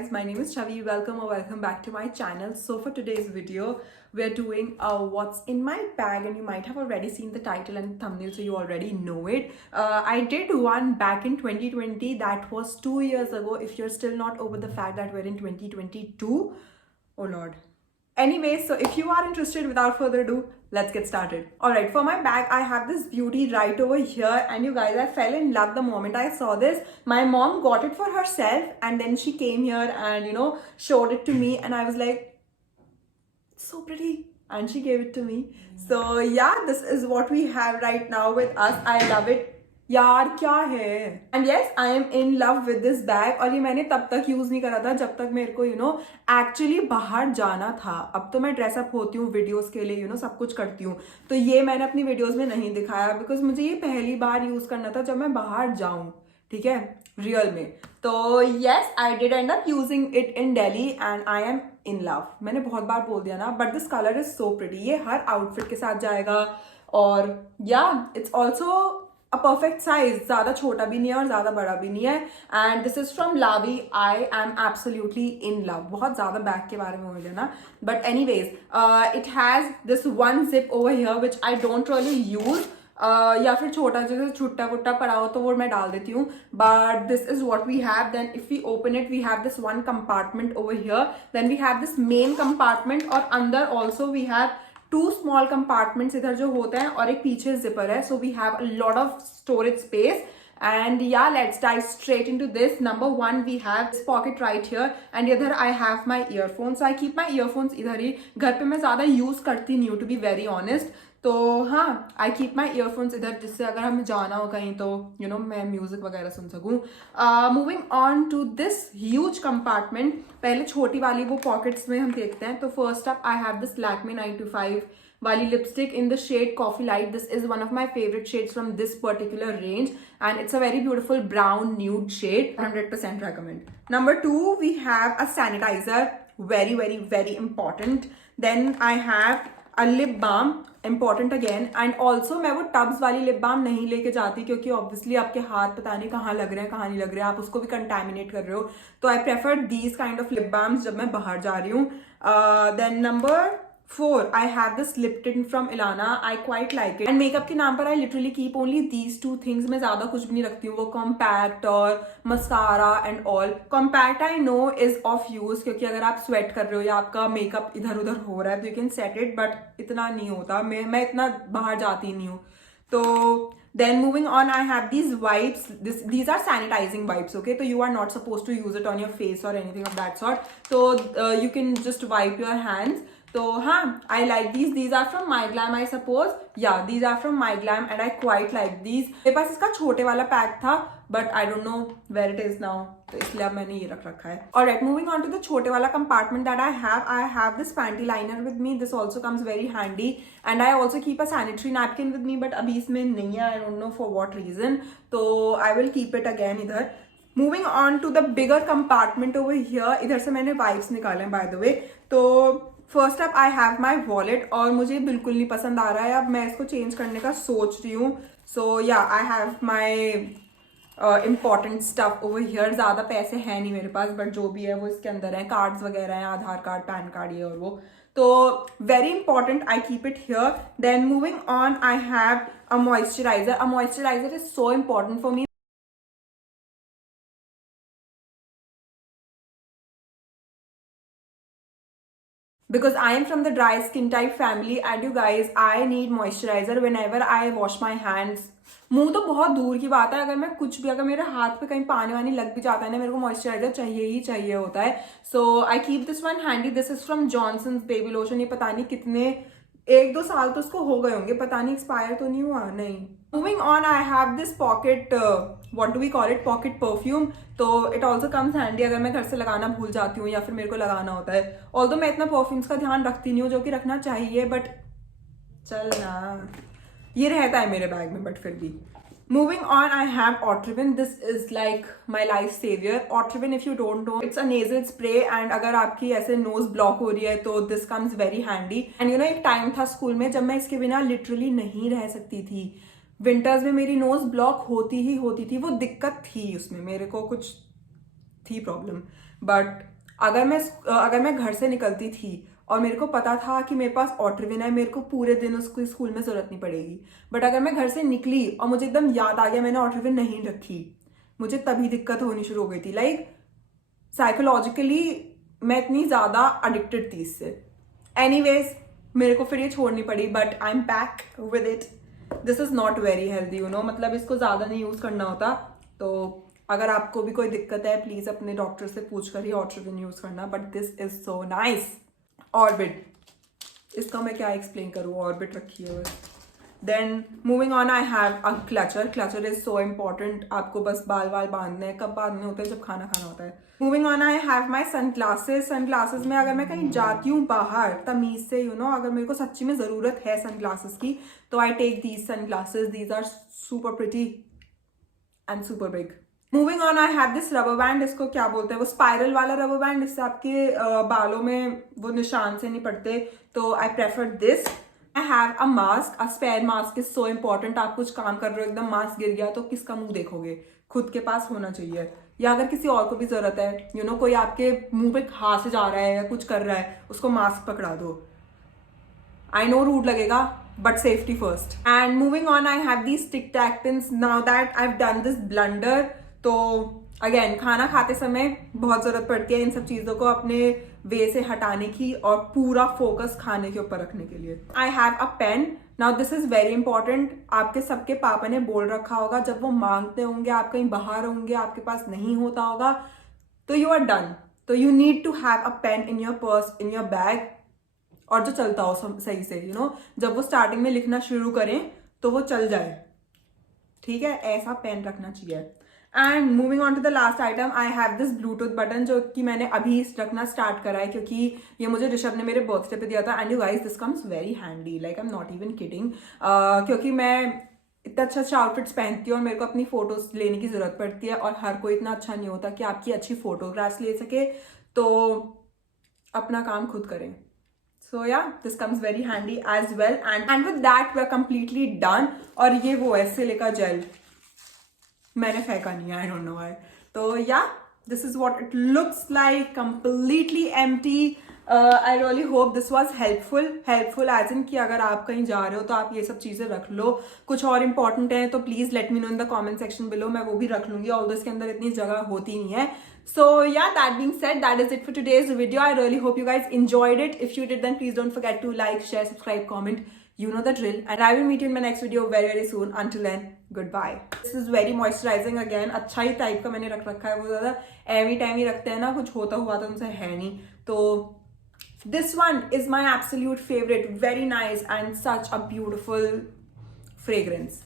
guys, my name is Chavi. Welcome or welcome back to my channel. So for today's video, we're doing what's in my bag, and you might have already seen the title and thumbnail, so you already know it. I did one back in 2020. That was 2 years ago. If you're still not over the fact that we're in 2022, oh lord. Anyways, so if you are interested, without further ado, let's get started. Alright, for my bag, I have this beauty right over here, and you guys, I fell in love the moment I saw this. My mom got it for herself, and then she came here and showed it to me, and I was like, so pretty, and she gave it to me. So yeah, this is what we have right now with us. I love it. यार क्या है and yes I am in love with this bag. और ये मैंने तब तक use नहीं करा था जब तक मेरे को एक्चुअली बाहर जाना था. अब तो मैं ड्रेसअप होती हूँ वीडियोस के लिए, सब कुछ करती हूँ, तो ये मैंने अपनी वीडियोस में नहीं दिखाया बिकॉज मुझे ये पहली बार यूज करना था जब मैं बाहर जाऊँ, ठीक है, रियल में. तो yes, I did and up using it in Delhi and I am in love. मैंने बहुत बार बोल दिया ना, but this colour is so pretty. ये हर आउटफिट के साथ जाएगा. और या it's also a perfect size. ज्यादा छोटा भी नहीं है और ज्यादा बड़ा भी नहीं है. एंड दिस इज फ्रॉम लावी. I am absolutely in love. बहुत ज्यादा बैग के बारे में हो गया ना, but anyways it has this one zip over here which I don't really use. या फिर छोटा जैसे छुट्टा वुट्टा पड़ा हो तो वो मैं डाल देती हूँ. But this is what we have. Then if we open it, we have this one compartment over here. Then we have this main compartment, और अंदर also we have two small compartments इधर जो होते हैं, और एक पीछे जिपर है. So we have a lot of storage space. And yeah, let's dive straight into this. Number one, we have this pocket right here, and इधर I have my earphones. So I keep my earphones इधर ही. घर पे मैं ज़्यादा use करती नहीं हूँ, to be very honest. तो हाँ, I keep my earphones इधर, जिससे अगर हमें जाना हो कहीं तो मैं म्यूजिक वगैरह सुन सकूँ. Moving on to this huge compartment. पहले छोटी वाली वो पॉकेट्स में हम देखते हैं. तो first up I have this Lakme 925 वाली lipstick in the shade Coffee Light. This is one of my favorite shades from this particular range, and it's a very beautiful brown nude shade. 100% recommend. Number two, we have a sanitizer. Very, very, very important. Then I have a lip balm. Important again. And also मैं वो tubs वाली lip balm नहीं लेके जाती, क्योंकि obviously आपके हाथ पता नहीं कहाँ लग रहे हैं कहाँ नहीं लग रहे हैं, आप उसको भी कंटेमिनेट कर रहे हो. तो I prefer these kind of lip balms जब मैं बाहर जा रही हूँ. Then number 4, I have this lip tint from Ilana. I quite like it. And makeup के नाम पर I literally keep only these two things. मैं ज़्यादा कुछ भी नहीं रखती हूँ. वो compact और mascara and all. Compact I know is of use, क्योंकि अगर आप sweat कर रहे हो या आपका makeup इधर उधर हो रहा है तो you can set it, but इतना नहीं होता. मैं इतना बाहर जाती नहीं हूँ. तो then moving on, I have these wipes. These are sanitizing wipes, okay? So you are not supposed to use it on your face or anything of that sort. So you can just wipe your hands. तो हाँ, I like these. These are from My Glam, I suppose. Yeah, these are from My Glam, and I quite like these. मेरे पास इसका छोटे वाला pack था, but I don't know where it is now. तो इसलिए अब मैंने ये रख रखा है. Alright, moving on to the छोटे वाला compartment that I have this panty liner with me. This also comes very handy, and I also keep a sanitary napkin with me, but अभी इसमें नहीं है. I don't know for what reason. तो I will keep it again इधर. Moving on to the bigger compartment over here. इधर से मैंने wipes निकाले हैं by the way. तो first up I have my wallet, और मुझे बिल्कुल नहीं पसंद आ रहा है. अब मैं इसको चेंज करने का सोच रही हूँ. सो या आई have my important stuff over here. ज़्यादा पैसे हैं नहीं मेरे पास, बट जो भी है वो इसके अंदर है. कार्ड्स वगैरह हैं, आधार कार्ड, पैन कार्ड, ये और वो. तो very important, I keep it here. Then moving on, I have a moisturizer. A moisturizer is so important for me. Because I am from the dry skin type family, and you guys, I need moisturizer whenever I wash my hands. मुंह तो बहुत दूर की बात है, अगर मैं कुछ भी, अगर मेरे हाथ पे कहीं पानी वानी लग भी जाता है ना, मेरे को मॉइस्चराइजर चाहिए ही चाहिए होता है. So I keep this one handy. This is from Johnson's baby lotion. ये पता नहीं कितने, 1-2 साल तो उसको हो गए होंगे, पता नहीं एक्सपायर तो नहीं हुआ. नहीं. Moving on, I have this pocket, what do we call it, pocket perfume. तो इट ऑल्सो कम्स हैंडी अगर मैं घर से लगाना भूल जाती हूँ या फिर मेरे को लगाना होता है. ऑल्दो मैं इतना परफ्यूम्स का ध्यान रखती नहीं हूँ, जो कि रखना चाहिए, बट चल ना, ये रहता है मेरे बैग में, बट फिर भी. Moving on, I have Otrivin. This is like my life savior. Otrivin, if you don't know, it's a nasal spray, and अगर आपकी ऐसे nose block हो रही है तो this comes very handy. And एक टाइम था स्कूल में जब मैं इसके बिना literally नहीं रह सकती थी. विंटर्स में मेरी नोज ब्लॉक होती ही होती थी. वो दिक्कत थी उसमें, मेरे को कुछ थी प्रॉब्लम। बट अगर मैं घर से निकलती थी और मेरे को पता था कि मेरे पास ऑट्रिविन है, मेरे को पूरे दिन उसको स्कूल में जरूरत नहीं पड़ेगी। बट अगर मैं घर से निकली और मुझे एकदम याद आ गया मैंने ऑट्रिविन नहीं रखी, मुझे तभी दिक्कत होनी शुरू हो गई थी। लाइक साइकोलॉजिकली मैं इतनी ज्यादा अडिक्टेड थी इससे। एनीवेज मेरे को फिर ये छोड़नी पड़ी, but I am back with it. This is not very healthy, you know, मतलब इसको ज्यादा नहीं यूज करना होता। तो अगर आपको भी कोई दिक्कत है प्लीज अपने डॉक्टर से पूछ कर ही ऑट्रिविन यूज करना। But this is so nice. Orbit, इसका मैं क्या एक्सप्लेन करूँ, ऑर्बिट रखी है बस। Then moving on I have a clutcher. Clutcher is so important, आपको बस बाल बांधने हैं, कब बांधने होते हैं, जब खाना खाना होता है। Moving on I have my sunglasses. Sunglasses में अगर मैं कहीं जाती हूँ बाहर तमीज से, यू नो, अगर मेरे को सच्ची में जरूरत है सन ग्लासेस की, तो I take these sunglasses. These are super pretty and super big. Moving on I have this rubber band. इसको क्या बोलते हैं, वो स्पाइरल वाला रबर बैंड, इससे आपके बालों में वो निशान से नहीं पड़ते। तो I prefer this. I have a mask. A spare mask is so important. आप कुछ काम कर रहे हो, एकदम मास्क गिर गया तो किसका मुंह देखोगे, खुद के पास होना चाहिए। या अगर किसी और को भी जरूरत है, यू नो, कोई आपके मुंह पे हाथ से जा रहा है या कुछ कर रहा है, उसको मास्क पकड़ा दो। I know रूड लगेगा, but safety first. And moving on, I have these tic tac pins. Now that I've done this blunder, तो अगेन खाना खाते समय बहुत जरूरत पड़ती है इन सब चीजों को अपने वे से हटाने की और पूरा फोकस खाने के ऊपर रखने के लिए। I have a pen. Now this is very important. आपके सबके पापा ने बोल रखा होगा, जब वो मांगते होंगे, आप कहीं बाहर होंगे, आपके पास नहीं होता होगा, तो यू आर डन। तो you need to have a pen in your purse, in your bag, और जो चलता हो सही से, यू नो, जब वो स्टार्टिंग में लिखना शुरू करें तो वो चल जाए, ठीक है, ऐसा पेन रखना चाहिए। And moving on to the last item, I have this Bluetooth button, जो कि मैंने अभी रखना स्टार्ट करा है क्योंकि ये मुझे ऋषभ ने मेरे बर्थडे पे दिया था। And you guys, this comes very handy, like I am not even kidding, क्योंकि मैं इतना अच्छा आउटफिट्स पहनती हूँ और मेरे को अपनी फोटोज लेने की जरूरत पड़ती है, और हर कोई इतना अच्छा नहीं होता कि आपकी अच्छी फोटोग्राफ्स ले सके, तो अपना काम खुद करें। So yeah, this comes very handy as well. And with that we're completely done. और ये वो है सिलिका जेल, मैंने फेंका नहीं है, I don't know why. तो yeah, this is what it looks like, completely empty. I really hope this was helpful as in कि अगर आप कहीं जा रहे हो तो आप ये सब चीजें रख लो। कुछ और important है तो please let me know in the comment section below, मैं वो भी रख लूंगी, ऑल्दो इसके अंदर इतनी जगह होती नहीं है। So yeah, that being said, that is it for today's video. I really hope you guys enjoyed it. If you did, then please don't forget to like, share, subscribe, comment. You know the drill. And I will meet you in my next video very soon. Until then, goodbye. This is very moisturizing again. अच्छा ही type का मैंने रख रखा है, वो ज्यादा every time ही रखते हैं ना, कुछ होता हुआ तो उनसे है नहीं। तो this one is my absolute favorite. Very nice and such a beautiful fragrance.